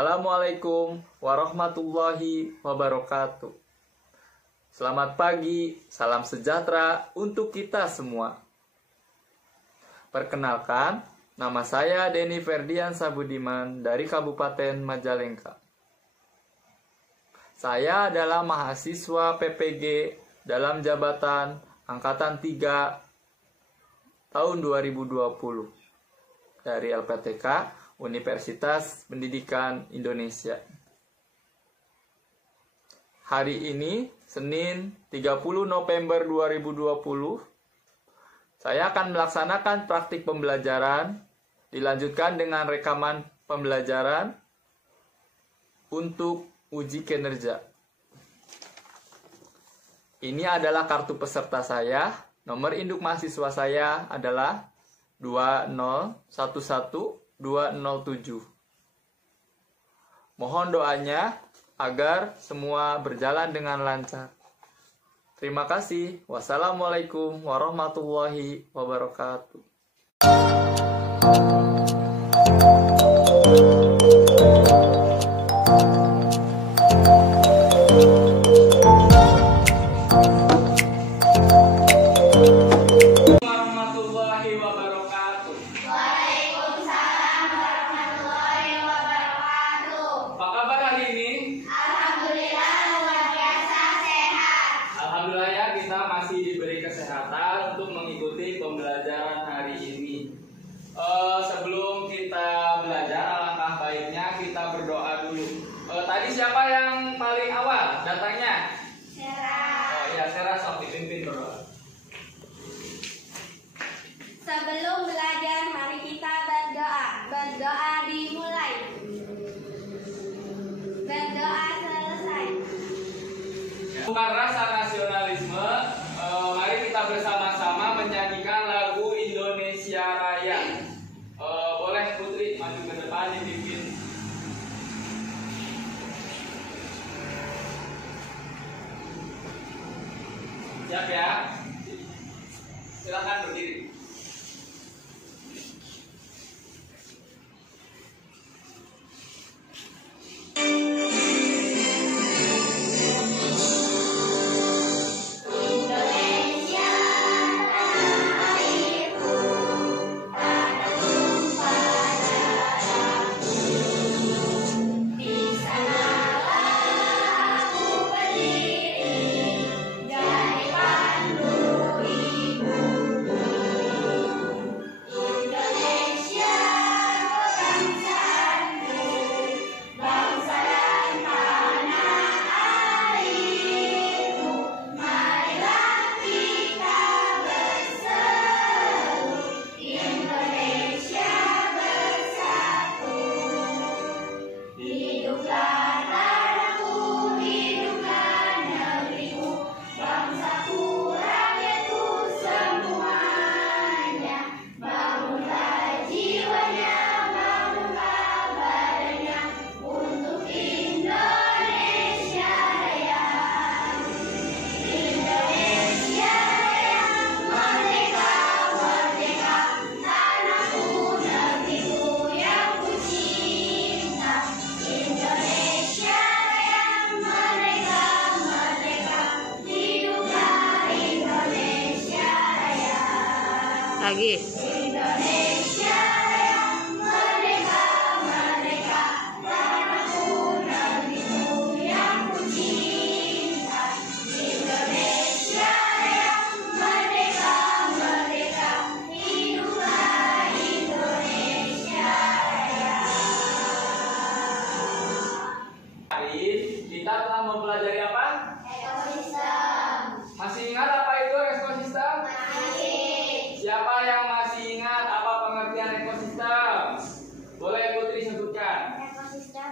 Assalamualaikum warahmatullahi wabarakatuh. Selamat pagi, salam sejahtera untuk kita semua. Perkenalkan, nama saya Denny Ferdian Sabudiman dari Kabupaten Majalengka. Saya adalah mahasiswa PPG dalam jabatan Angkatan 3 tahun 2020 dari LPTK Universitas Pendidikan Indonesia. Hari ini, Senin 30 November 2020, saya akan melaksanakan praktik pembelajaran, dilanjutkan dengan rekaman pembelajaran untuk uji kinerja. Ini adalah kartu peserta saya. Nomor induk mahasiswa saya adalah 2011207. Mohon doanya agar semua berjalan dengan lancar. Terima kasih. Wassalamualaikum warahmatullahi wabarakatuh. Kita masih diberi kesehatan untuk mengikuti pembelajaran hari ini. Sebelum kita belajar, alangkah baiknya kita berdoa dulu. Tadi siapa yang paling awal datangnya? Sera. Oh iya, Sera, sok dipimpin berdoa. Sebelum belajar, mari kita berdoa. Berdoa dimulai. Berdoa selesai. Bukan rasa nasionalisme, mari kita bersama-sama menyanyikan lagu Indonesia Raya. Boleh Putri maju ke depan dipimpin. Siap ya? Silakan berdiri. Lagi. Indonesia Raya, merdeka, merdeka, tanahku, negeriku yang ku cinta. Indonesia Raya, merdeka, merdeka, hiduplah Indonesia Raya. Hari kita telah mempelajari apa? Ekosistem. Masih ingat apa itu ekosistem? Siapa yang masih ingat apa pengertian ekosistem? Boleh Putri sebutkan. Ekosistem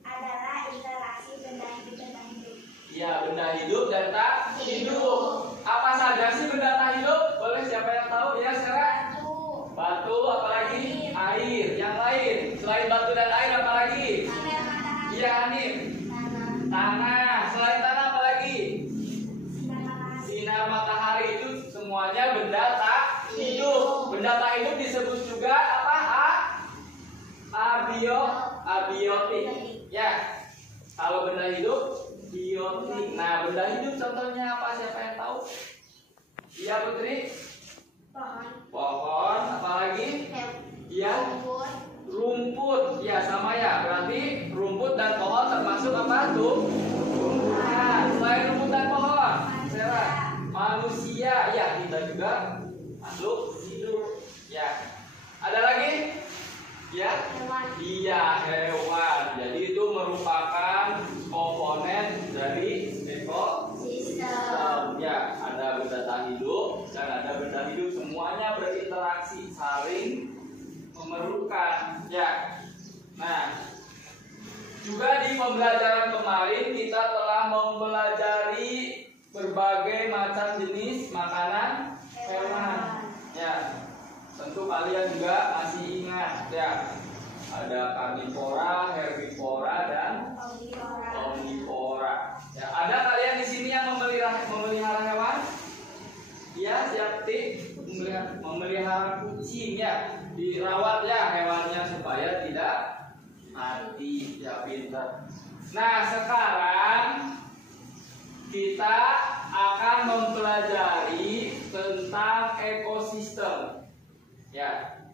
adalah interaksi benda hidup dan tak hidup. Iya, benda hidup dan tak hidup. Apa saja sih benda tak hidup? Boleh siapa yang tahu? Ya, Sarah. Batu, apalagi? Air. Yang lain selain batu dan air apalagi? Iya, Hanif. Tanah. Selain tanah apalagi? Sinar matahari. Itu semuanya benda tak hidup. Benda tak hidup disebut juga apa? Abiotik. Kalau benda hidup, biotik. Nah, benda hidup contohnya apa? Siapa yang tahu? Iya, Putri? Pohon. Pohon, apalagi? Iya. Rumput. Rumput. Ya, sama ya. Berarti rumput dan pohon termasuk apa tuh? Nah, selain rumput dan pohon, Sarah, manusia. Ya, kita juga masuk hidup. Ya. Ada lagi? Ya. Hewan. Iya, hewan. Jadi itu merupakan komponen dari ekosistem. Ya, ada benda hidup dan ada benda hidup. Semuanya berinteraksi, saling memerlukan. Ya. Nah, juga di pembelajaran kemarin kita telah mempelajari berbagai macam jenis makanan hewan. Ya. Tentu kalian juga masih ingat ya. Ada karnivora, herbivora dan omnivora. Ya, ada kalian di sini yang memelihara hewan? Ya, siap tik memelihara kucing ya. Dirawat ya hewannya supaya tidak mati. Ya, pintar. Nah, sekarang kita akan mempelajari tentang ekosistem. Ya,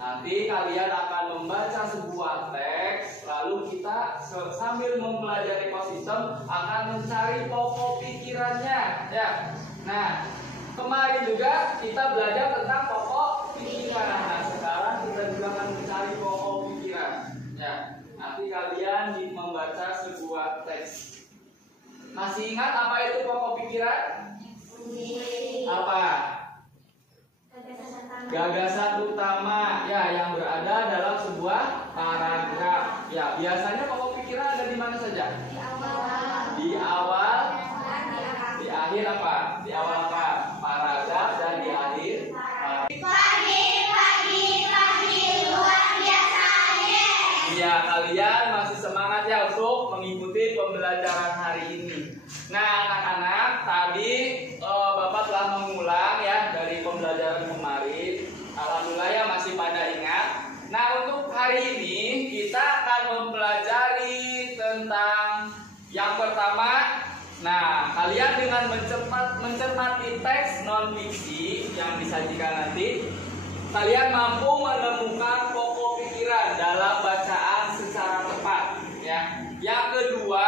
nanti kalian akan membaca sebuah teks, lalu kita sambil mempelajari ekosistem akan mencari pokok pikirannya. Ya, nah kemarin juga kita belajar tentang pokok pikiran. Nah, sekarang kita juga akan mencari pokok pikiran. Ya, nanti kalian membaca sebuah teks. Masih ingat apa itu pokok pikiran? Apa? Gagasan utama ya yang berada dalam sebuah paragraf. Ya, biasanya pokok pikiran ada di mana saja? Di awal, di akhir apa? Di awal apa? Paragraf dan di akhir Pagi luar biasa. Ya, kalian masih semangat ya untuk mengikuti pembelajaran hari ini. Nah, anak-anak, tadi Bapak telah mengulang ya dari pembelajaran kemarin. Alhamdulillah ya masih pada ingat. Nah, untuk hari ini kita akan mempelajari tentang yang pertama. Nah, kalian dengan mencermati teks non-fiksi yang disajikan nanti, kalian mampu menemukan pokok pikiran dalam bacaan secara tepat. Ya. Yang kedua,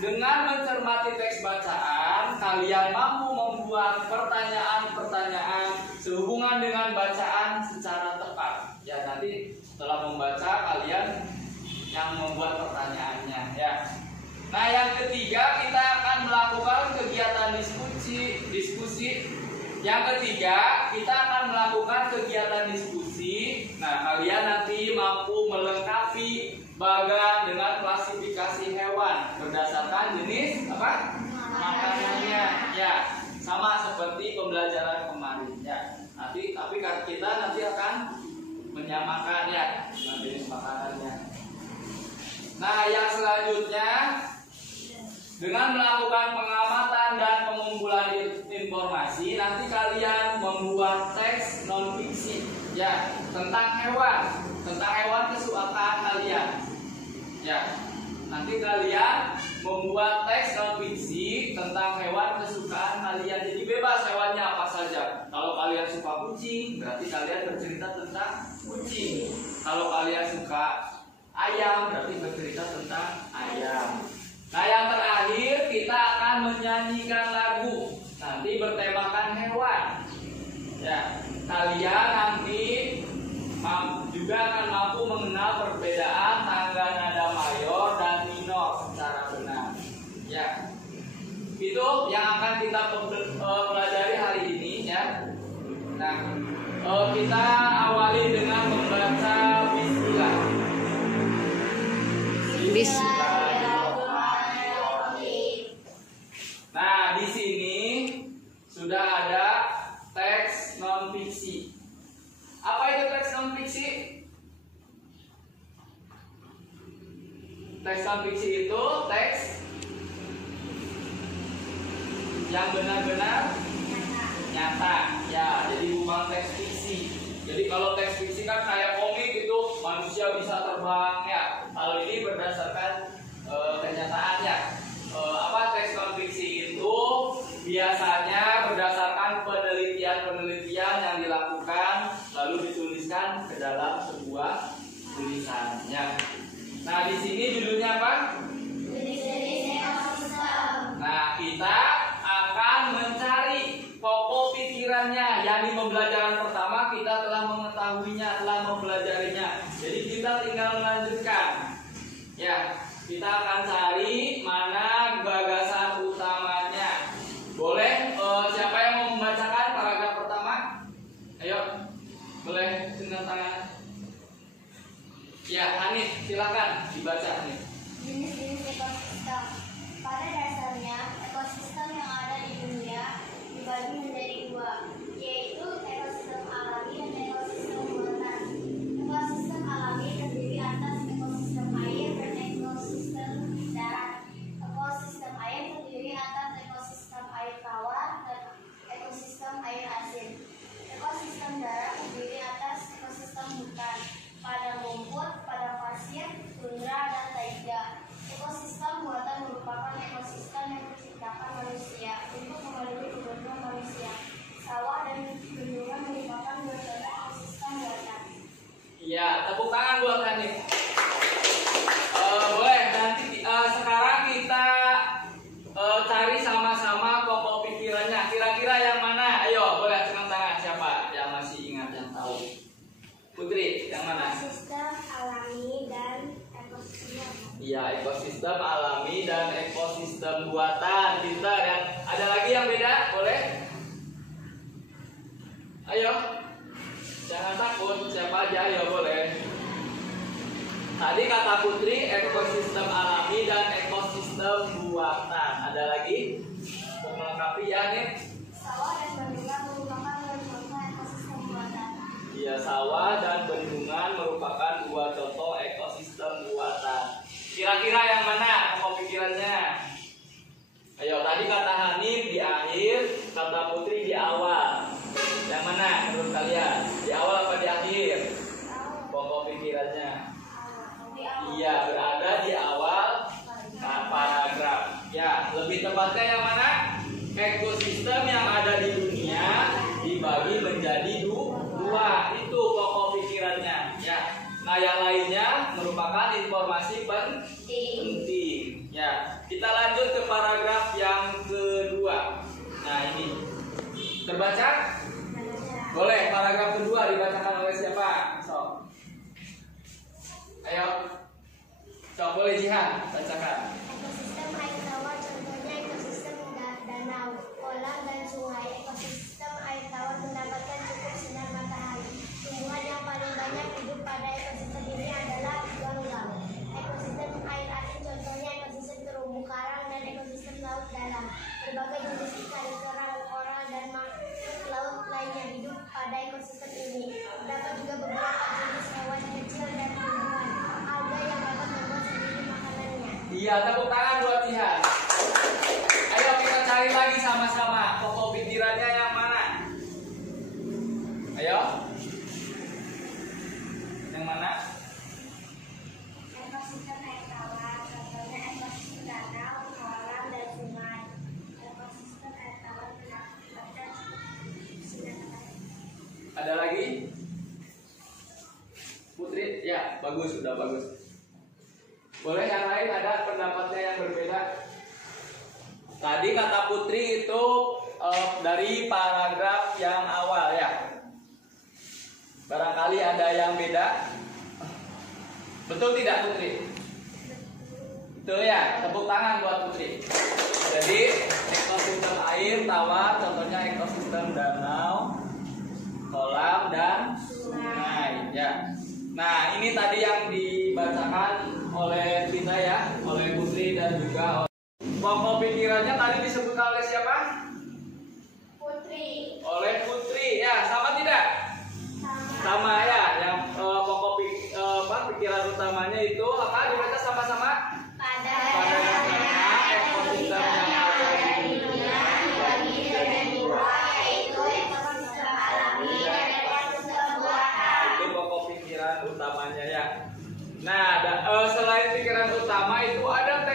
dengan mencermati teks bacaan, kalian mampu membuat pertanyaan-pertanyaan sehubungan dengan bacaan secara tepat. Ya, nanti setelah membaca kalian yang membuat pertanyaannya. Ya. Nah, yang ketiga kita akan melakukan kegiatan diskusi. Yang ketiga kita akan melakukan kegiatan diskusi. Nah, kalian nanti mampu melengkapi bagan dengan klasifikasi hewan berdasarkan jenis apa? Makanannya. Ya, sama seperti pembelajaran kemarin. Ya. Tapi kita nanti akan menyamakan ya jenis makanannya. Nah, yang selanjutnya dengan melakukan pengamatan dan pengumpulan informasi, nanti kalian membuat teks non-fiksi ya tentang hewan kesukaan kalian. Ya, nanti kalian membuat teks non-fiksi tentang hewan kesukaan kalian. Jadi bebas hewannya apa saja. Kalau kalian suka kucing, berarti kalian bercerita tentang kucing. Kalau kalian suka ayam, berarti bercerita tentang ayam. Nah, yang terakhir kita akan menyanyikan lagu nanti bertemakan hewan. Ya, kalian nanti juga akan mampu mengenal perbedaan tangga nada mayor dan minor secara benar. Ya, itu yang akan kita pelajari hari ini ya. Nah, kita awali dengan membaca bismillah. Nah, di sini sudah ada teks non-fiksi. Apa itu teks non-fiksi? Teks non-fiksi itu teks yang benar-benar nyata. Ya, jadi bukan teks fiksi. Jadi kalau teks fiksi kan kayak komik itu manusia bisa terbang ya. Kalau ini berdasarkan kenyataan ya. Teks non-fiksi itu biasanya berdasarkan penelitian-penelitian yang dilakukan lalu dituliskan ke dalam sebuah tulisannya. Nah, di sini judulnya apa? Nah, kita akan mencari pokok pikirannya. Yang di pembelajaran pertama kita telah mengetahuinya, telah mempelajarinya. Jadi kita tinggal melanjutkan. Ya, kita akan cari mana gagasan utamanya. Boleh siapa yang mau membacakan paragraf pertama? Ayo, boleh dengan tangan. Ya, Hanif, silakan dibaca Hanif. Jenis-jenis ekosistem. Pada dasarnya, ekosistem yang ada di dunia dibagi menjadi dua, yaitu ekosistem alami dan ekosistem buatan. Ekosistem alami terdiri atas ekosistem air dan ekosistem darat. Ekosistem air terdiri atas ekosistem air tawar dan ekosistem air asin. Ekosistem darat terdiri atas ekosistem hutan, padang rumput, padang pasir, tundra, dan taiga. Ekosistem buatan merupakan ekosistem yang diciptakan manusia untuk memenuhi kebutuhan manusia. Sawah dan bendungan merupakan dua contoh ekosistem buatan. Iya, tepuk tangan buat Hanif. Boleh nanti sekarang kita cari sama-sama pokok pikirannya. Kira-kira yang mana? Ayo, boleh angkat tangan siapa yang masih ingat, yang tahu. Putri, yang mana? Ekosistem alami dan ekosistem. Iya, ekosistem alami dan ekosistem buatan. Pintar ya. Ada lagi yang beda? Boleh? Ayo. Jangan takut, siapa aja ayo boleh. Tadi kata Putri ekosistem alami dan ekosistem buatan. Ada lagi? Untuk melengkapi ya nih. Sawah dan bendungan merupakan dua contoh ekosistem buatan. Iya, sawah dan bendungan merupakan dua contoh ekosistem buatan. Kira-kira yang mana pokok pikirannya? Ayo, tadi kata Hanif di akhir, kata Putri di awal. Yang mana menurut kalian? Di awal apa di akhir? Pokok pikirannya. Iya, berada di awal paragraf. Ya, lebih tepatnya yang mana? Ekosistem yang ada di dunia dibagi menjadi dua. Itu pokok pikirannya. Ya. Nah, yang lainnya merupakan informasi penting. Ya, kita lanjut ke paragraf yang kedua. Nah, ini terbaca? Boleh. Paragraf kedua dibacakan oleh siapa? So. Ayo. Coba boleh Jihan bacakan. Ekosistem air tawar contohnya ekosistem danau, kolam, dan sungai. Ekosistem air tawar mendapatkan cukup sinar matahari. Tumbuhan yang paling banyak hidup pada ekosistem ini adalah ganggang. Ekosistem air asin contohnya ekosistem terumbu karang dan ekosistem laut dalam. Berbagai jenis ikan, kerang, koral, dan makhluk laut lainnya hidup pada ekosistem ini. Terdapat juga beberapa jenis hewan kecil dan tumbuhan, alga yang dapat membuat sendiri makanannya. Iya, tepuk tangan buat Jihan. Ayo kita cari lagi sama-sama pokok pikirannya yang mana? Ayo. Yang mana? Ekosistem air tawar contohnya ekosistem danau, kolam, dan sungai. Ekosistem air tawar mendapatkan sinar matahari. Ada lagi? Putri, ya bagus, sudah bagus. Boleh yang lain ada pendapatnya yang berbeda? Tadi kata Putri itu dari paragraf yang awal ya. Barangkali ada yang beda. Betul tidak Putri? Betul ya, tepuk tangan buat Putri. Jadi ekosistem air tawar contohnya ekosistem danau, kolam, dan sungai ya. Nah, ini tadi yang dibacakan oleh kita ya, oleh Putri dan juga pokok pikirannya tadi disebutkan oleh siapa? Putri. Oleh Putri ya, sama tidak? Sama ya, yang pokok pikiran utamanya itu apa? Dibaca sama-sama? Pada dasarnya ekosistem yang ada di dunia dibagi menjadi dua, yaitu ekosistem alami dan ekosistem buatan. Itu pokok pikiran utamanya ya. Nah, selain pikiran utama itu ada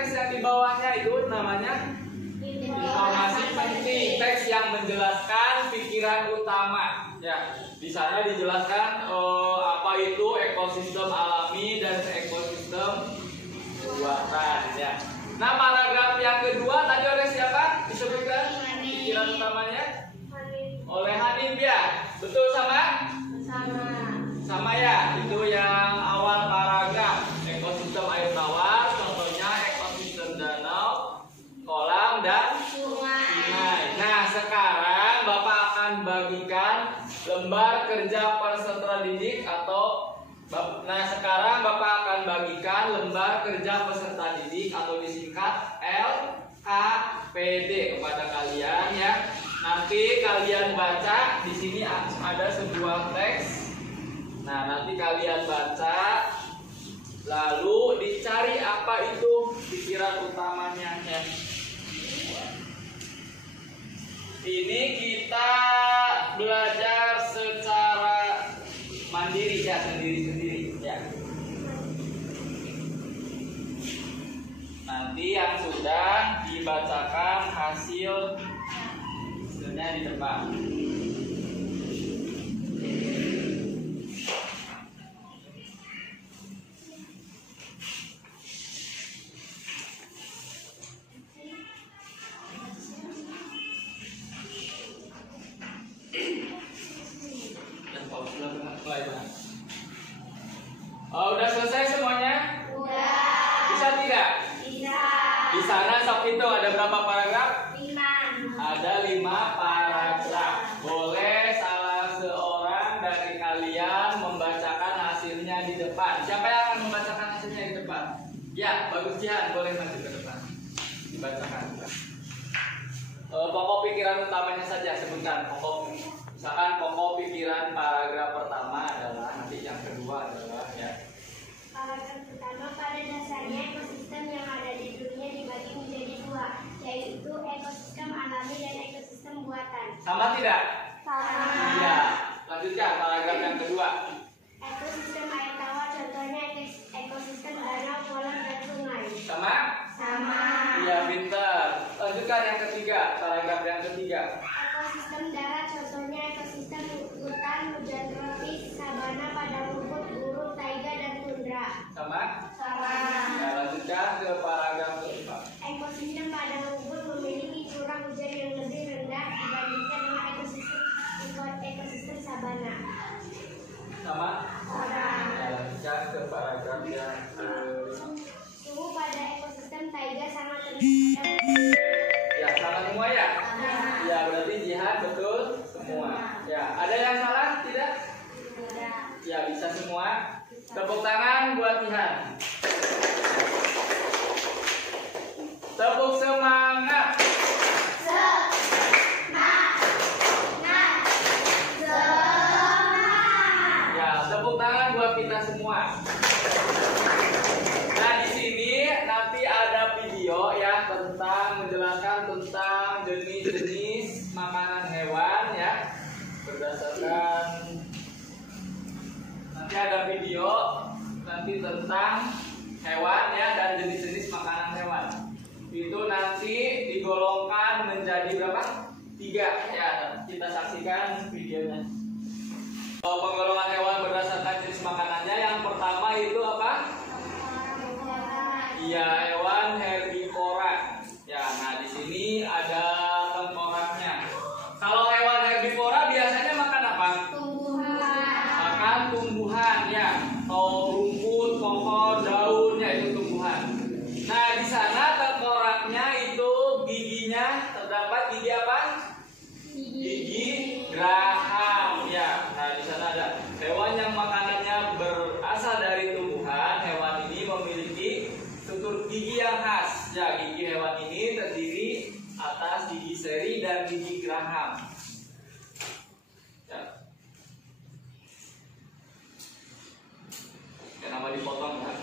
dengan pikiran utama. Ya, di sana dijelaskan apa itu ekosistem alami dan ekosistem buatan. Ya. Nah, paragraf yang kedua tadi oleh siapa disebutkan pikiran utamanya? Oleh Hanif ya. Betul sama? Sama ya. Itu yang awal paragraf. Ekosistem air tawar, contohnya ekosistem danau, kolam dan sungai. Nah, sekarang Bapak akan bagikan lembar kerja peserta didik atau disingkat LKPD kepada kalian ya. Nanti kalian baca di sini ada sebuah teks. Nah, nanti kalian baca lalu dicari apa itu pikiran utamanya ya. Ini kita belajar secara mandiri ya, sendiri-sendiri ya. Nanti yang sudah dibacakan hasilnya di depan. Oh, udah selesai semuanya? Udah. Bisa tidak? Bisa. Di sana sok itu ada berapa paragraf? 5. Ada 5 paragraf. Boleh salah seorang dari kalian membacakan hasilnya di depan. Siapa yang akan membacakan hasilnya di depan? Ya, bagus Jihan, boleh maju ke depan. Dibacakan. Pokok pikiran utamanya saja sebutkan. Misalkan pokok pikiran paragraf pertama adalah, nanti yang kedua adalah ya. Paragraf pertama, pada dasarnya ekosistem yang ada di dunia dibagi menjadi 2, yaitu ekosistem alami dan ekosistem buatan. Sama tidak? Sama. Iya. Lanjutkan paragraf yang kedua. Ekosistem air tawar contohnya ekosistem danau, kolam dan sungai. Sama? Sama. Iya, pintar. Lanjutkan yang ketiga, paragraf yang ketiga. Ekosistem darat contohnya ekosistem hutan, hujan tropis, sabana, padang rumput, gurun, taiga dan tundra. Sama? Sama. Ya, lanjutkan ke paragraf keempat. Ekosistem padang rumput memiliki curah hujan yang lebih rendah dibandingkan dengan ekosistem sabana. Sama? Sama. Ya, lanjutkan ke paragraf yang Suhu pada ekosistem taiga sangat rendah. ya, sama semua ya? Sama. Ya, berarti Jihan betul semua. Ya, ada yang salah? Tidak? Tidak. Ya, bisa semua. Tepuk tangan buat Jihan. Tepuk semangat. Ya, tepuk tangan buat kita semua. Nah, di sini nanti ada video ya tentang menjelaskan tentang jenis-jenis makanan hewan ya. Berdasarkan nanti ada video nanti tentang hewan ya dan jenis-jenis makanan hewan. Itu nanti digolongkan menjadi berapa? 3 ya. Kita saksikan videonya. Penggolongan hewan berdasarkan jenis makanannya, yang pertama itu apa? Iya, hewan herbivora. Ya, nah di sini ada tengkoraknya. Kalau hewan herbivora biasanya makan apa? Makan tumbuhan ya, atau rumput, pohon, daunnya itu tumbuhan. Nah di sana tengkoraknya itu giginya terdapat gigi apa? Gigi geraham ya. Nah di sana ada hewan yang makanannya berasal dari tumbuhan. Hewan ini memiliki struktur gigi yang khas. Ya, gigi hewan ini terdiri atas gigi seri dan gigi geraham. Ya. Kenapa dipotong kan?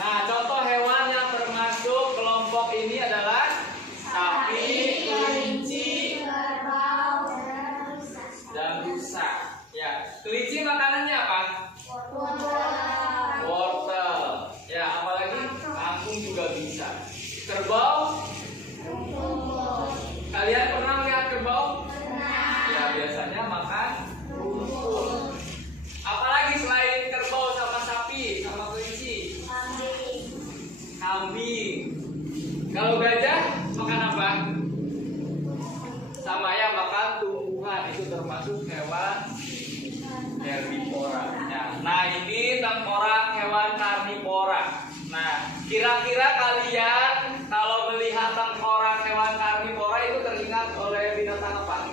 Nah, contoh hewan yang termasuk kelompok bisa. Kerbau? Kalian pernah melihat kerbau? Ya, biasanya makan rumput. Apalagi selain kerbau sama sapi sama kelinci? Kambing. Kalau gajah makan apa? Sama ya, makan tumbuhan. Itu termasuk hewan herbivora. Nah, ini tengkorak hewan karnivora. Nah, kira-kira kalian kalau melihat tengkorak hewan karnivora itu teringat oleh binatang apa?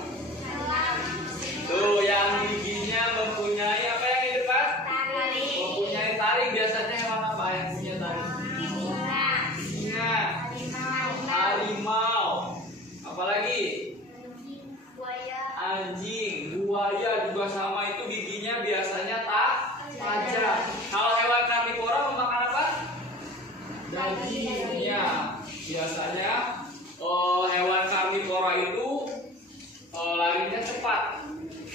Tuh, yang giginya mempunyai apa yang di depan? Taring. Mempunyai taring. Biasanya hewan apa yang punya taring? Singa, harimau. Apalagi? Anjing, buaya juga sama, itu giginya biasanya tajam. Kalau hewan karnivora memakan apa? Dagingnya. Biasanya hewan karnivora itu larinya cepat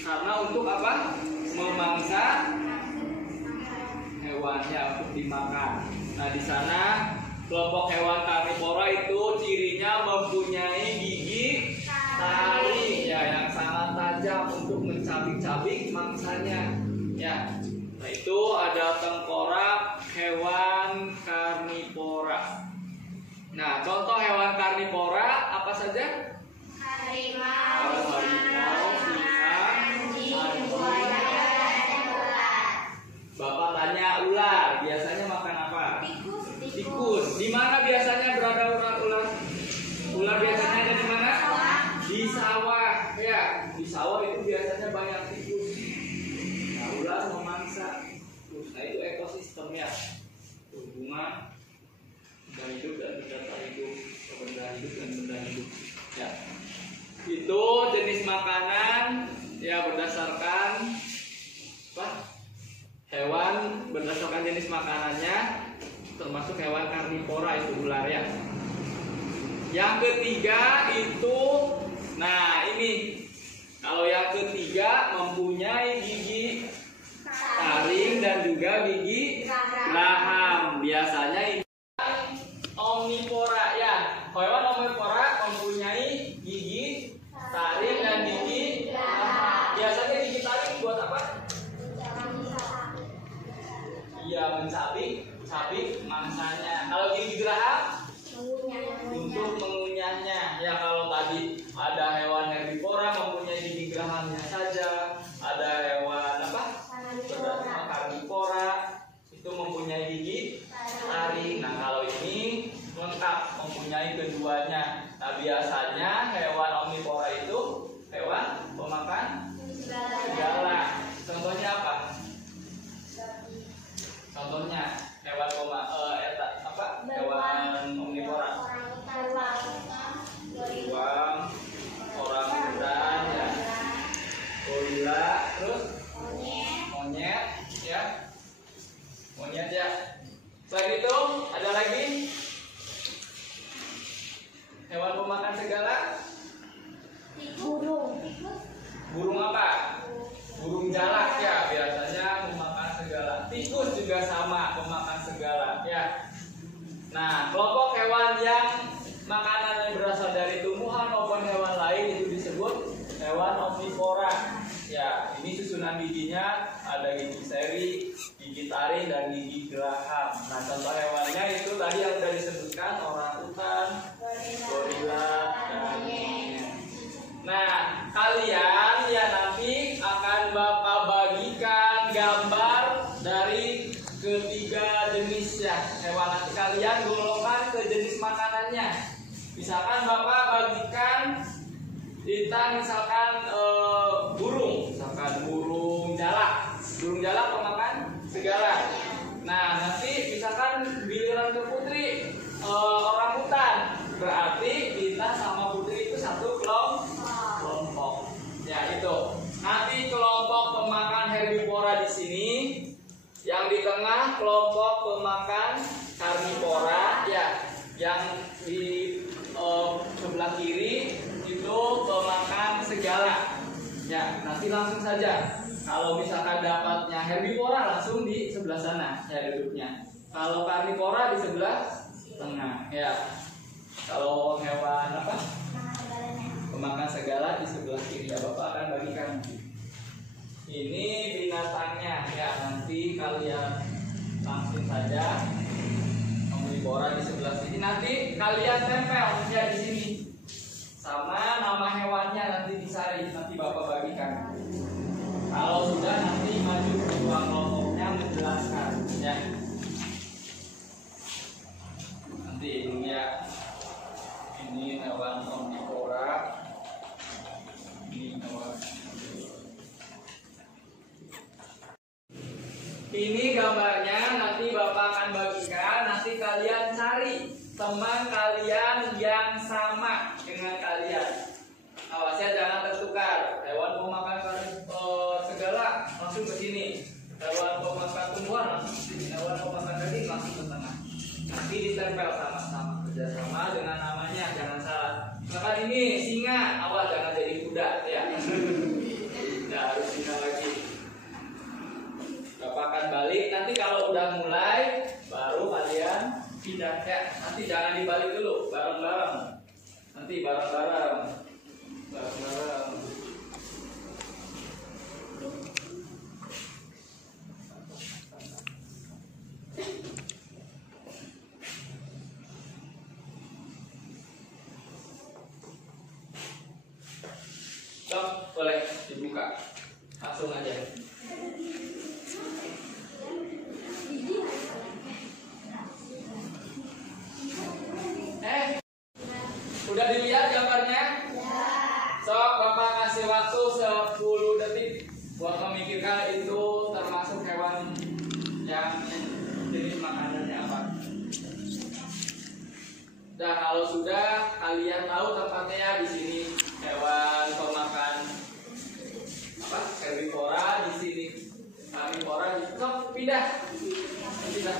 karena untuk apa? Memangsa hewannya untuk dimakan. Nah, di sana kelompok hewan karnivora itu cirinya mempunyai gigi taring ya yang sangat tajam untuk mencabik-cabik mangsanya. Ya. Nah, itu ada tengkorak hewan karnivora. Nah, contoh hewan karnivora apa saja? Harimau, singa, anjing, Bapak tanya ular, biasanya makan apa? Tikus. Di mana biasanya berada ular-ular? Ular biasanya ada di mana? Di sawah. Ya, di sawah itu biasanya banyak tikus. Nah, ular memangsa tikus. Nah, itu ekosistemnya. Hubungan benda hidup dan benda tak hidup, benda hidup dan benda hidup. Ya. Itu jenis makanan ya berdasarkan apa? Hewan berdasarkan jenis makanannya, termasuk hewan karnivora itu ular ya. Yang ketiga itu, nah ini kalau yang ketiga mempunyai gigi taring dan juga gigi geraham. Biasanya ini omnivora ya. Hewan omnivora mempunyai gigi taring dan gigi geraham. Biasanya gigi taring buat apa? Iya, mencabik mangsanya. Kalau gigi geraham untuk mengunyahnya. Ya, kalau tadi ada hewan herbivora mempunyai gigi gerahamnya saja, ada hewan apa? Berdasarkan karnivora itu mempunyai gigi taring. Nah, kalau ini lengkap mempunyai keduanya. Nah, biasanya hewan omnivora itu hewan pemakan segala. Contohnya apa? Contohnya hewan hewan omnivora. Beruang, orangutan, ya, gorila, terus monyet, ya, monyet ya. Selain itu ada lagi hewan pemakan segala. Burung apa? Burung jalak ya, biasanya memakan segala. Tikus juga sama, pemakan segala ya. Nah, kelompok hewan yang makanannya berasal dari tumbuhan maupun hewan lain itu disebut hewan omnivora. Ya, ini susunan giginya ada gigi seri, gigi taring dan gigi geraham. Nah, contoh hewannya itu tadi yang sudah disebutkan, orangutan, gorila, dan monyet. Nah, kalian ya nanti akan Bapak bagikan gambar dari ketiga jenis ya hewan. Nanti kalian golongkan ke jenis makanannya. Misalkan Bapak bagikan misalkan burung, misalkan burung jalak pemakan segala. Nah, nanti misalkan giliran ke putri orangutan, berarti kita sama putri itu satu kelompok. Ya, itu. Nanti kelompok pemakan herbivora di sini, yang di tengah kelompok pemakan karnivora, ya, yang di sebelah kiri itu pemakan segala. Ya, nanti langsung saja. Kalau misalkan dapatnya herbivora langsung di sebelah sana ya duduknya. Kalau karnivora di sebelah tengah. Ya. Kalau hewan apa? Pemakan segala di sebelah kiri. Ya, Bapak akan bagikan. Ini binatangnya. Ya, nanti kalian langsung saja omnivora di sebelah sini. Nanti kalian tempel ya di sini. Sama nama hewannya nanti disaring. Nanti Bapak bagikan. Kalau sudah nanti maju ke ruang kelompoknya menjelaskan. Ya. Nanti ini ya. Ini hewan omnivora. Ini hewan. Ini gambarnya nanti Bapak akan bagikan. Nanti kalian cari teman kalian yang sama dengan kalian. Awasnya jangan tertukar. Hewan pemakan segala langsung ke sini. Hewan pemakan tumbuhan langsung ke sini. Hewan pemakan daging langsung ke tengah. Nanti ditempel sama-sama. Kerjasama dengan namanya, jangan salah. Misalkan ini singa, awas jangan jadi kuda ya. Tidak harus singa lagi. Bapak akan balik. Nanti kalau udah mulai, baru kalian pindah ya. Nanti jangan dibalik dulu, bareng-bareng. Nanti bareng-bareng. Bareng-bareng. Stop, boleh dibuka. Langsung aja. Udah dilihat gambarnya? Ya. Sok, Bapak kasih waktu 10 detik buat memikirkan itu termasuk hewan yang jenis makanannya apa. Dan kalau sudah kalian tahu tempatnya ya di sini hewan pemakan apa? Herbivora di sini. Herbivora di sok pindah. Pindah.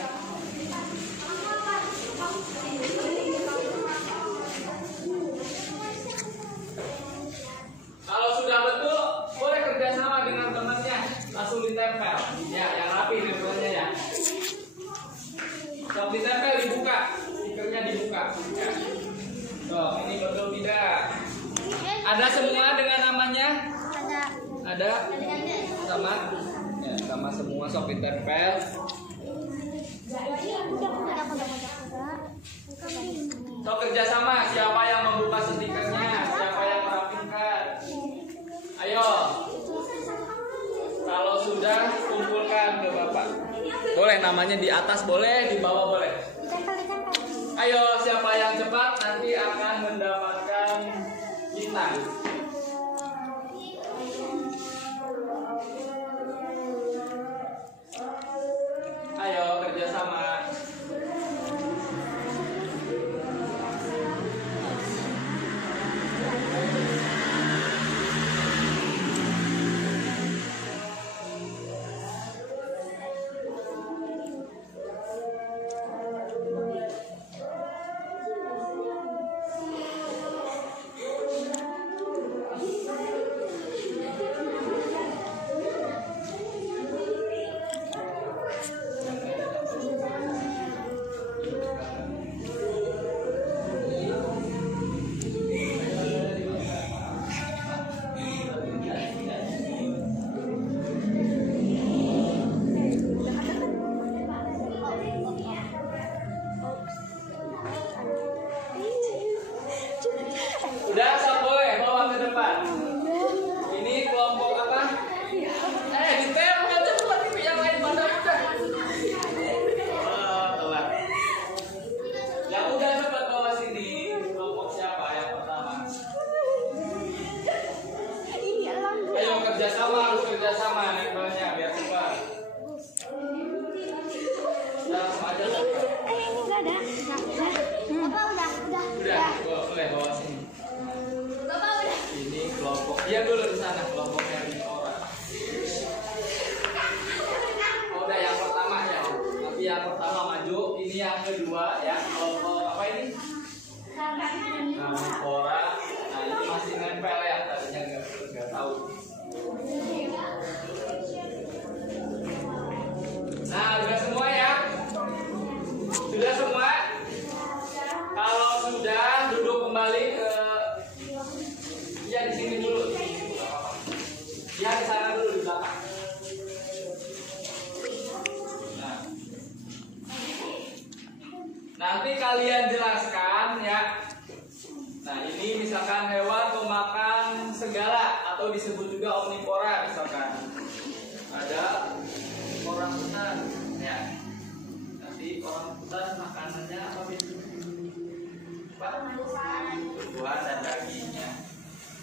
Kalau sudah betul, boleh kerjasama dengan temannya, langsung ditempel. Ya, yang rapi nempelnya ya. Sok ditempel, dibuka, stikernya dibuka. Ya. Sok, ini betul tidak? Ada semua dengan namanya? Ada. Sama? Ya, sama semua sok ditempel. Sok kerjasama, siapa yang membuka stikernya, siapa yang merapikan. Ayo. Kalau sudah, kumpulkan ke Bapak. Boleh namanya di atas, boleh di bawah, boleh. Ayo, siapa yang cepat nanti akan mendapatkan bintang. Ayo kerjasama. Udah, sok boleh bawa ke depan. Ini kelompok apa? Ditempel cepat ini yang lain pada udah. Telat. Yang udah cepat bawa sini. Kelompok siapa yang pertama? Ayo kerjasama, harus kerjasama nempelnya biar cepat. Langsung aja. Ini enggak ada. Udah. Udah, boleh bawa sini. Kembali ke ya di sini dulu. Ya di sana dulu di belakang. Nah, nanti kalian jelaskan ya. Nah, ini misalkan hewan pemakan segala atau disebut juga omnivora misalkan. Ada orangutan ya. Nanti orangutan makanannya apa itu? Buah dan dagingnya.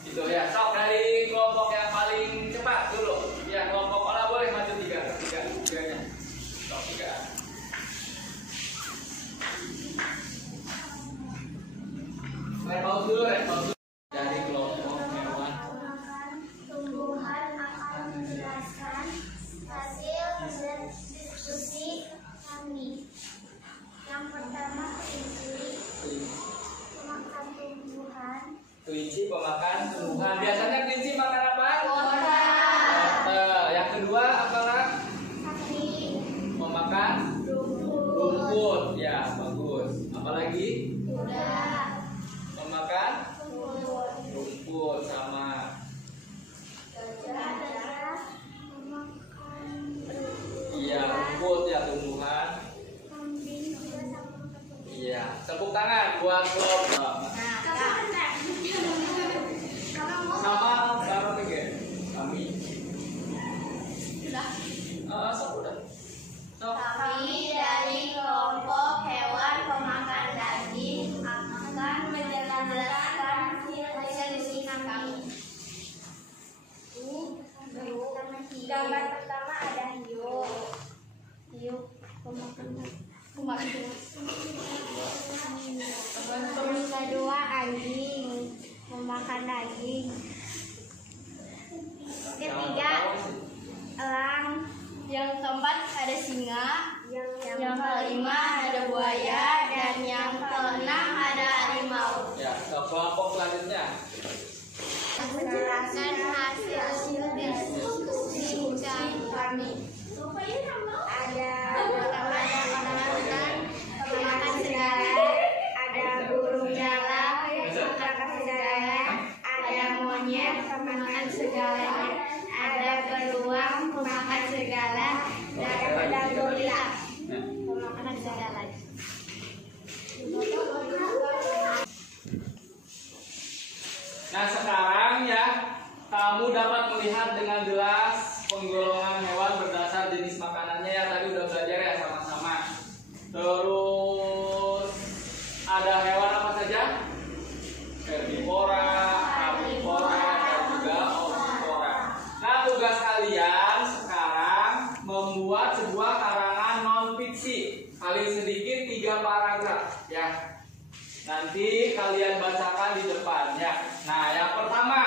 Itu ya. Sok dari kelompok yang paling cepat dulu. Ya, kelompok orang boleh maju tiganya. Sok 3. Paus dulu. Dari kelompok hewan. Tumbuhan akan menjelaskan hasil diskusi kami. Yang pertama, pemakan tumbuhan. Kelinci pemakan tumbuhan. Biasanya kelinci makan apa? Wortel. Yang kedua apalah? Sapi. Memakan rumput. Ya, bagus. Apalagi? Kuda. Memakan Rumput. rumput sama. Gajah memakan Iya, rumput ya tumbuhan. kambing juga sama. Iya, tepuk tangan buat kelompok. Sama cara tiga. Kami. Sudah. Kami dari kelompok hewan pemakan daging akan menjelaskan hasil diskusi kami. Gambar pertama ada hiu. Hiu pemakan daging. Kedua anjing memakan daging. Ketiga elang. Yang keempat ada singa. Yang kelima ada buaya dan yang keenam ada harimau. Ya, ke kelompok selanjutnya. Menjelaskan hasil diskusi kami. Ada orangutan pemakan segala, ada burung jalak pemakan segala, ada monyet pemakan segalanya, ada beruang pemakan segala, dan ada gorila pemakan segalanya. Nah, sekarang ya kamu dapat melihat dengan jelas penggolongan hewan berdasar jenis makanannya ya, tadi udah belajar ya sama-sama. Terus ada hewan apa saja? Herbivora, karnivora, dan juga omnivora. Nah, tugas kalian sekarang membuat sebuah karangan non fiksi, paling sedikit 3 paragraf ya. Nanti kalian bacakan di depannya. Nah, yang pertama,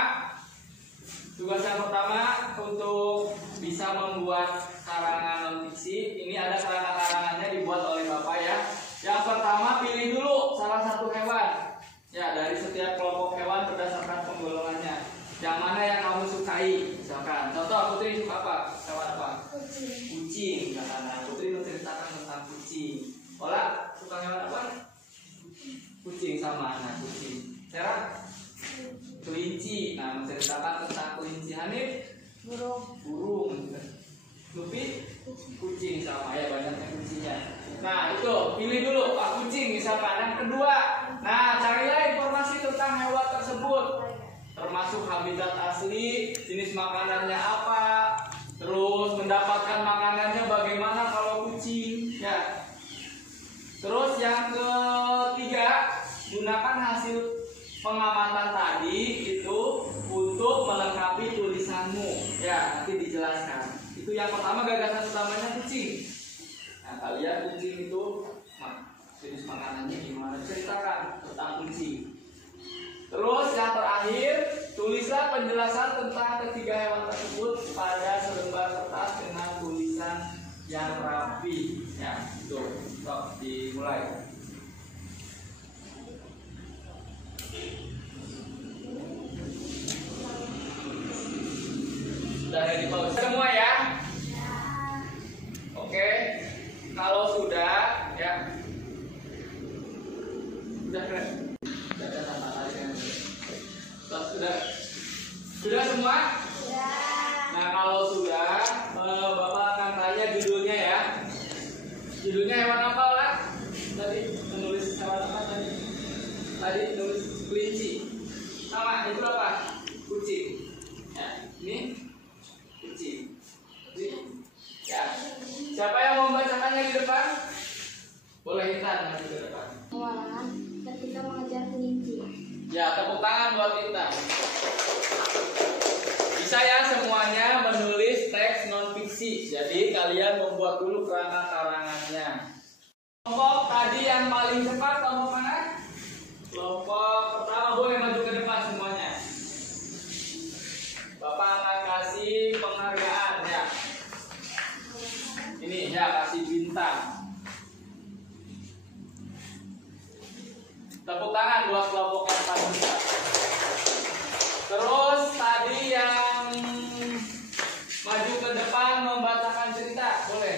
tugas yang pertama untuk bisa membuat karangan non fiksi. Ini ada karangan-karangannya dibuat oleh Bapak ya. Yang pertama, pilih dulu salah satu hewan. Ya, dari setiap kelompok hewan berdasarkan penggolongannya. Yang mana yang kamu sukai? Misalkan, contoh Putri suka apa? Hewan apa? Kucing. Nah, Putri menceritakan tentang kucing. Ola suka hewan apa? Kucing sama. Nah, kucing. Sarah? Kelinci. Nah, menceritakan tentang kelinci. Hanif? Burung. Lupi? Kucing sama ya, banyaknya kucingnya. Nah, itu pilih dulu Pak kucing misalkan. Yang kedua, nah carilah informasi tentang hewan tersebut, termasuk habitat asli, jenis makanannya apa, terus mendapatkan makanannya bagaimana kalau kucing ya. Terus yang ketiga, gunakan hasil pengamatan tadi itu untuk melengkapi tulisanmu ya, nanti dijelaskan. Itu yang pertama, gagasan utamanya kucing. Nah, kalian kucing itu jenis makanannya gimana, ceritakan tentang kucing. Terus yang terakhir, tulislah penjelasan tentang ketiga hewan tersebut pada selembar kertas dengan tulisan yang rapi ya. Itu dimulai. Sudah ready pause semua ya? Oke. Kalau sudah ya. Sudah ada tantangan. semua? Sudah. Nah, kalau sudah, Bapak akan tanya judulnya ya. Judulnya hewan apa lah? Tadi menulis hewan apa tadi? Tadi nulis kelinci. Sama, itu apa? Kucing. Ya, ini kucing. Ya. Siapa yang mau membacakannya di depan? Boleh Intan maju ke depan. Hewan ketika mengejar kelinci. Ya, tepuk tangan buat Intan. Bisa ya semuanya menulis teks non fiksi. Jadi kalian membuat dulu kerangka karangannya. Kelompok tadi yang paling cepat kelompok mana? Kelompok pertama boleh maju ke depan semuanya. Bapak akan kasih penghargaan ya. Ini ya, kasih bintang. Tepuk tangan buat kelompok yang paling cepat. Terus tadi yang maju ke depan membacakan cerita, boleh?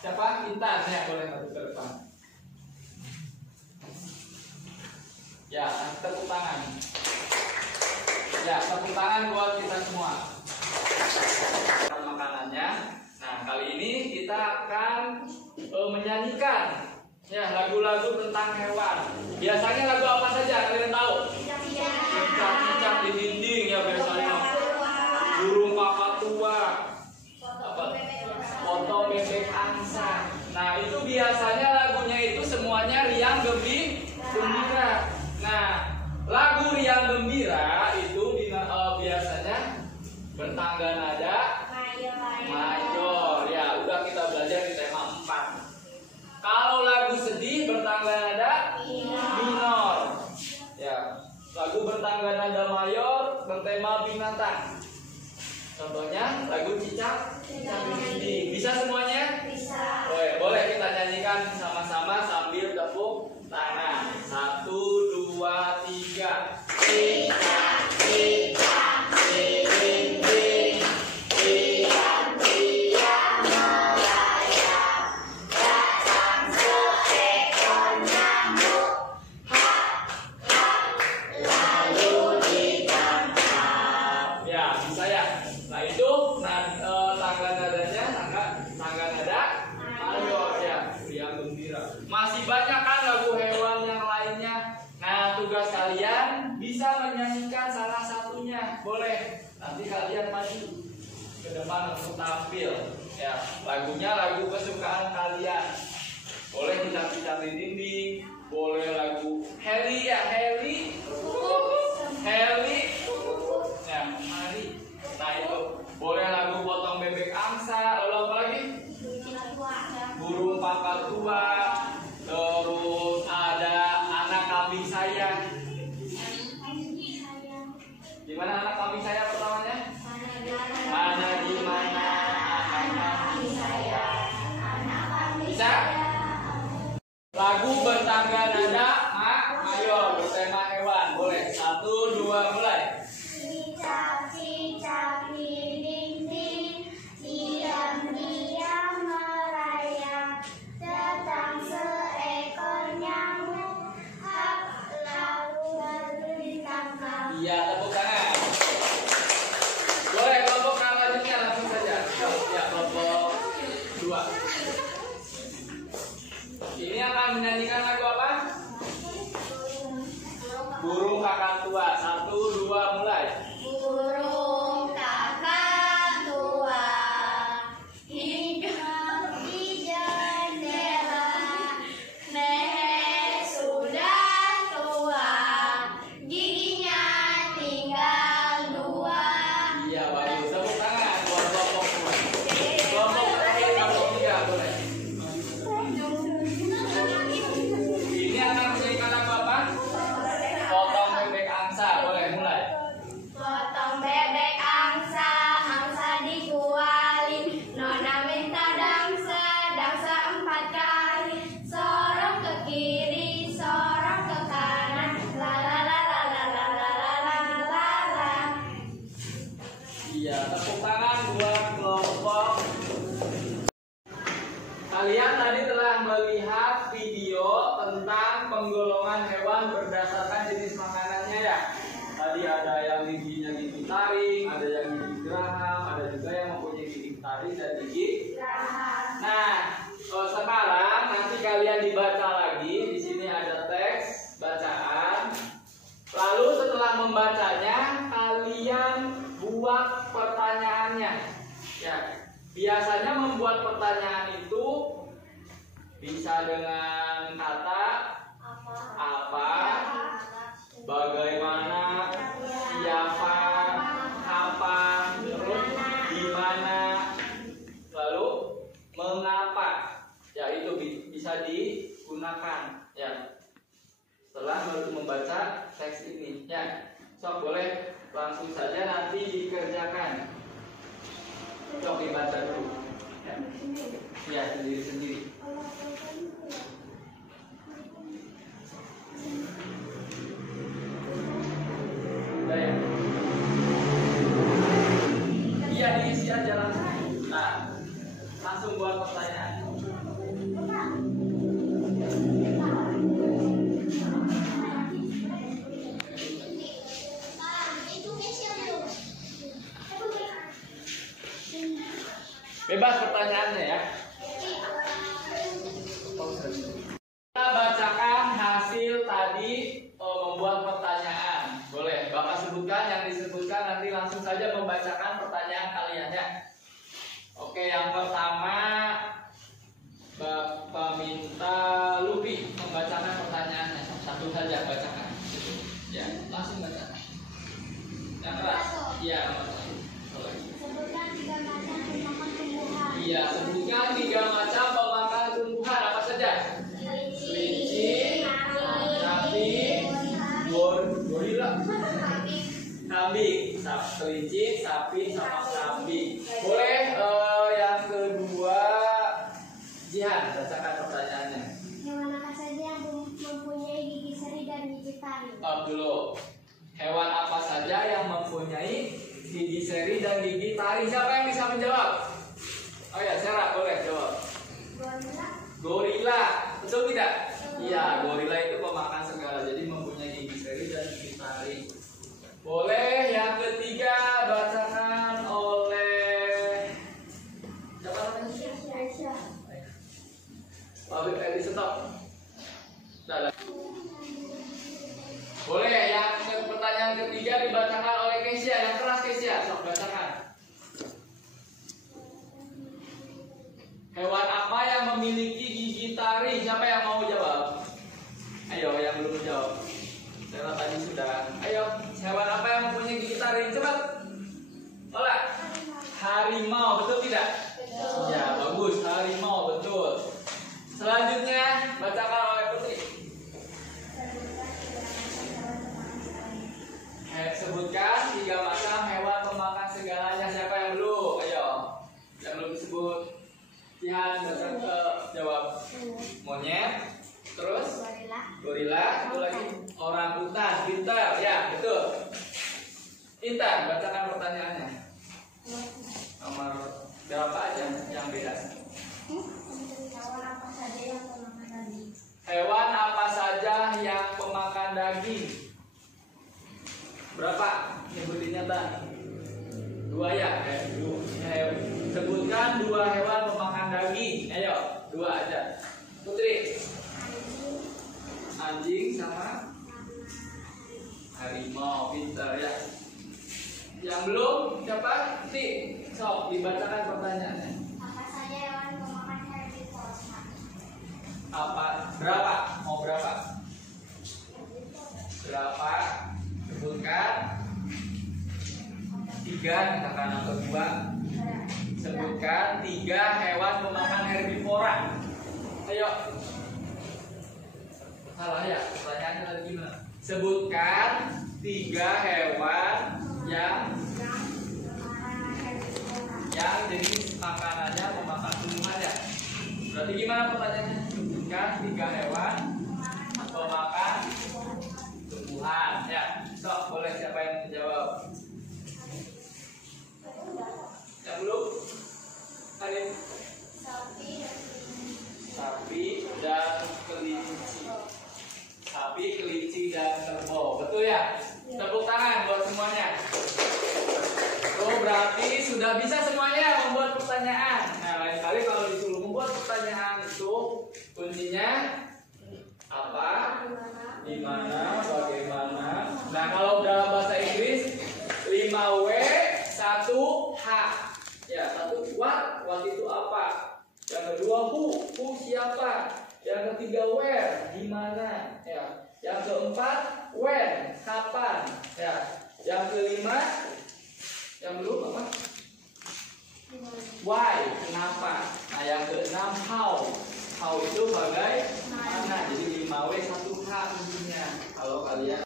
Siapa? Intan ya, boleh maju ke depan. Ya, tepuk tangan. Ya, tepuk tangan buat kita semua. Makanannya. Nah, kali ini kita akan menyanyikan ya lagu-lagu tentang hewan. Biasanya lagu apa saja kalian tahu? Cicak-cicak di dinding ya biasanya. Burung kakatua. Apa? Foto bebek angsa. Nah, itu biasanya lagunya itu semuanya riang gembira. Nah, lagu riang gembira itu biasanya bertangga nada mayor. Ya, udah kita belajar di tema 4. Kalau lagu sedih bertangga nada minor. Ya, lagu bertangga nada mayor bertema binatang. Contohnya lagu cicak di dinding. Bisa semuanya? Bisa. Boleh kita nyanyikan sama-sama sambil tepuk tangan. 1, 2, 3. Cicak, cicak di dinding, tiang-tiang melayang, datang seekor nyamuk, hap, hap, lalu ditangkap. Ya, bisa ya. Nah, itu tangga nadanya tangga nada mayor ya, riang gembira. Masih banyak kan lagu hewan yang lainnya. Nah, tugas kalian bisa menyanyikan salah satunya. Boleh. Nanti kalian maju ke depan untuk tampil. Ya, lagunya lagu kesukaan kalian. Boleh cicak-cicak di dinding, boleh lagu Heli ya, Heli. Heli. Ya, mari. Nah, itu boleh lagu potong bebek angsa, lalu apa lagi? Burung kakatua. Terus ada anak kambing saya. Gimana anak kambing saya pertamanya? Mana di mana anak kambing saya? Bisa? Lagu bertangga nada mayor bertema hewan. Boleh. 1, 2, mulai. Cicak-cicak di dinding, diam-diam merayap, datang seekor nyamuk, hap, lalu ditangkap. Iya, tepuk tangan. Boleh kelompok selanjutnya langsung saja. Ya, kelompok 2. Ini akan menyanyikan lagu apa? Burung kakatua. 1, 2, mulai. Burung kakatua hidup di jendela, nenek sudah tua, giginya tinggal 2. Iya, bagus. Tepuk tangan buat kelompok 2. Kelompok terakhir, kelompok 3, boleh. Ini akan menyanyikan lagu apa? Potong bebek angsa. Boleh, mulai. Potong bebek angsa, angsa dikuali, nona minta dangsa, dangsa 4 kali, sorong ke kiri, sorong ke kanan, la la la la la la la la la la la. Iya, tepuk tangan buat kelompok. Kalian tadi telah melihat video tentang penggolongan hewan berdasarkan jenis makanannya ya. Tadi ada yang giginya gigi taring, ada yang gigi geraham, ada juga yang mempunyai gigi taring dan gigi geraham. Nah, sekarang nanti kalian dibaca lagi. Di sini ada teks bacaan. Lalu setelah membacanya, kalian buat pertanyaannya. Ya, biasanya membuat pertanyaan itu bisa dengan kata apa, bagaimana, siapa, kapan, terus di mana, lalu mengapa. Ya, itu bisa digunakan. Ya, setelah baru membaca teks ini. Ya, sok boleh langsung saja nanti dikerjakan. Sok dibaca dulu. Ya, sendiri-sendiri. Udah ya? Iya, diisi aja langsung. Nah, langsung buat pertanyaan. Bebas pertanyaannya ya. Kita bacakan hasil tadi membuat pertanyaan. Boleh Bapak sebutkan yang disebutkan, nanti langsung saja membacakan pertanyaan kalian ya. Oke, yang pertama Bapak minta Lupi membacakan pertanyaannya. Satu saja bacakan. Ya, langsung bacakan. Yang keras. Iya, nomor 1. Sebutkan 3 macam pemakan tumbuhan. Iya, sebutkan 3 macam pemakan tumbuhan apa saja? Kelinci, sapi, gorila, kambing. Kelinci, sapi, sama kambing. Boleh yang kedua, Jihan, bacakan pertanyaannya. Hewan apa saja yang mempunyai gigi seri dan gigi taring? Dulu. Hewan apa saja yang mempunyai gigi seri dan gigi taring? Siapa yang bisa menjawab? Oh ya, Sarah boleh jawab. Gorila. Gorila, betul tidak? Iya, gorila itu pemakan segala, jadi mempunyai gigi seri dan gigi taring. Boleh yang ketiga bacakan oleh siapa namanya? Pabrik Edi, stop. Boleh yang pertanyaan ketiga dibacakan oleh Kesia, yang keras Kesia, sok bacakan. Hewan apa yang memiliki gigi taring? Siapa yang mau jawab? Ayo, yang belum jawab. Saya tadi sudah. Ayo, hewan apa yang mempunyai gigi taring? Cepat. Olah. Harimau, betul tidak? Betul. Ya, bagus. Harimau, betul. Selanjutnya, bacakan oleh Putri. Sebutkan 3 macam hewan pemakan segalanya. Siapa yang belum? Ayo. Yang belum disebut. Jihan, jawab. Monyet. Terus? Gorila. Satu lagi. Orangutan. Pintar. Ya, betul. Intan, bacakan pertanyaannya. Nomor berapa aja yang beda? Hewan apa saja yang pemakan daging? Hewan apa saja yang pemakan daging? Berapa? Nyebutinnya tadi. 2 ya? Sebutkan 2 hewan pemakan daging. Ayo, 2 aja. Putri. Anjing sama harimau. Pintar ya. Yang belum siapa? Ti. Sok dibacakan pertanyaannya. Apa saja hewan pemakan herbivora? Apa? Berapa? Mau berapa? Berapa? Sebutkan 3, katakan atau 2. Sebutkan 3 hewan pemakan herbivora. Ayo. Salah ya? Pertanyaannya tadi gimana? Sebutkan 3 hewan yang jenis makanannya pemakan tumbuhan ya. Berarti gimana pertanyaannya? Sebutkan 3 hewan pemakan tumbuhan ya. Sok, boleh siapa yang menjawab? Yang belum? Harim. Sapi dan kelinci. Sapi, kelinci dan kerbau. Betul ya? Tepuk tangan sudah bisa semuanya membuat pertanyaan. Nah, lain kali kalau disuruh membuat pertanyaan itu kuncinya apa? Di mana? Bagaimana? Nah, kalau dalam bahasa Inggris 5W 1H. Ya, satu what itu apa? Yang kedua who siapa? Yang ketiga where, di mana? Ya. Yang keempat when, kapan? Ya. Yang kelima, yang belum apa? Why, kenapa? Nah, yang keenam how itu bagaimana? Jadi 5W 1H intinya. Kalau kalian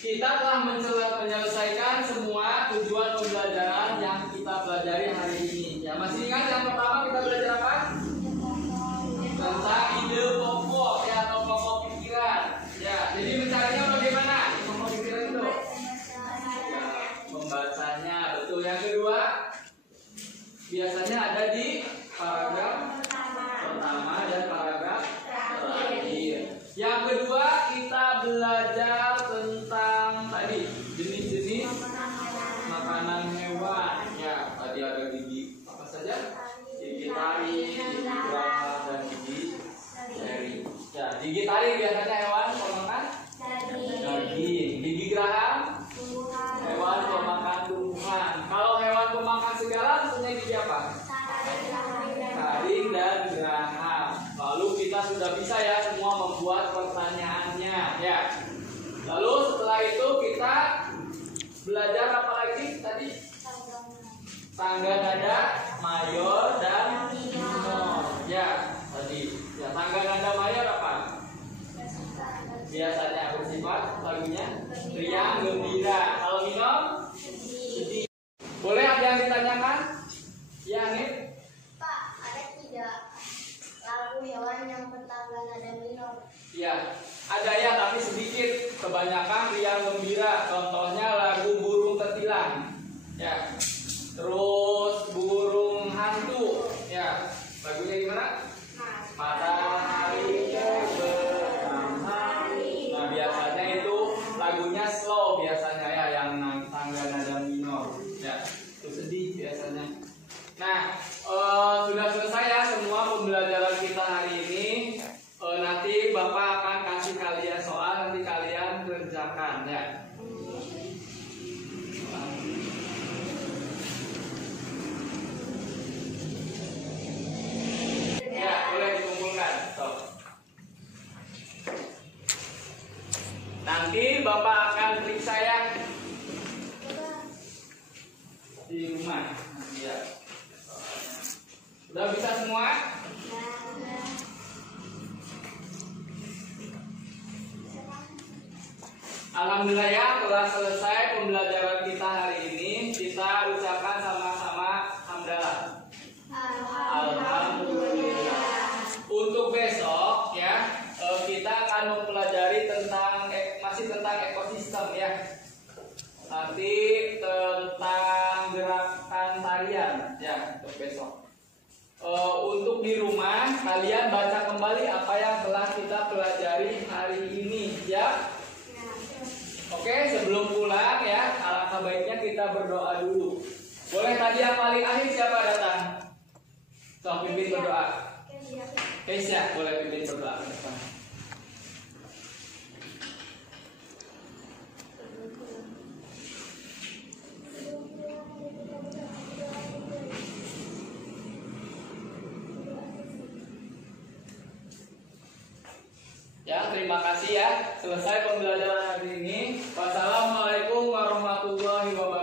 kita telah menyelesaikan semua tujuan pembelajaran yang kita pelajari hari ini. Ya, masih ingat yang pertama kita belajar apa? Tentang ide pokok ya, atau pokok pikiran. Ya, jadi mencarinya bagaimana? Pokok pikiran itu. Ya, membacanya, betul. Yang kedua, biasanya ada di paragraf pertama dan paragraf terakhir. Yang kedua, kita belajar tentang tadi jenis-jenis makanan hewan. Ya, tadi ada gigi apa saja? Gigi taring, gigi geraham, dan gigi seri. Ya, gigi taring biasanya hewan pemakan daging. Gigi geraham hewan pemakan tumbuhan. Kalau hewan pemakan segala punya gigi apa? Taring dan geraham. Lalu kita sudah bisa ya semua membuat pertanyaannya ya. Lalu setelah itu kita belajar apa lagi tadi? Tangga nada mayor dan minor. Ya, tadi. Ya, tangga nada mayor apa? Biasanya bersifat lagunya riang, gembira. Kalau minor sedih. Boleh ada yang ditanyakan? Ya, Nip. Pak, ada tidak lagu hewan yang bertangga nada minor? Ya, ada ya, tapi sedikit. Kebanyakan riang gembira. Contohnya lagu burung ketilang. Ya. Terus burung hantu. Ya. Lagunya gimana? Matahari berhari. Nah, biasanya itu lagunya slow biasanya ya, yang tangga nada minor. Ya, itu sedih biasanya. Nah, sudah selesai ya semua pembelajaran kita hari ini. Nanti Bapak akan kasih kalian soal, nanti kalian kerjakan ya. Ya, boleh dikumpulkan. Nanti Bapak akan periksa ya di rumah. Ya. Sudah bisa semua? Alhamdulillah ya, telah selesai pembelajaran kita hari ini. Kita ucapkan sama-sama hamdalah. Alhamdulillah. Untuk besok ya, kita akan mempelajari tentang masih tentang ekosistem ya. Nanti tentang gerakan tarian ya untuk besok. Untuk di rumah kalian baca kembali apa yang telah kita pelajari hari ini ya. Oke, sebelum pulang ya, alangkah baiknya kita berdoa dulu. Boleh tadi yang paling akhir siapa datang? So, pimpin berdoa. Keisha, boleh pimpin berdoa. Ya, terima kasih ya. Selesai pembelajaran hari ini. Wassalamualaikum warahmatullahi wabarakatuh.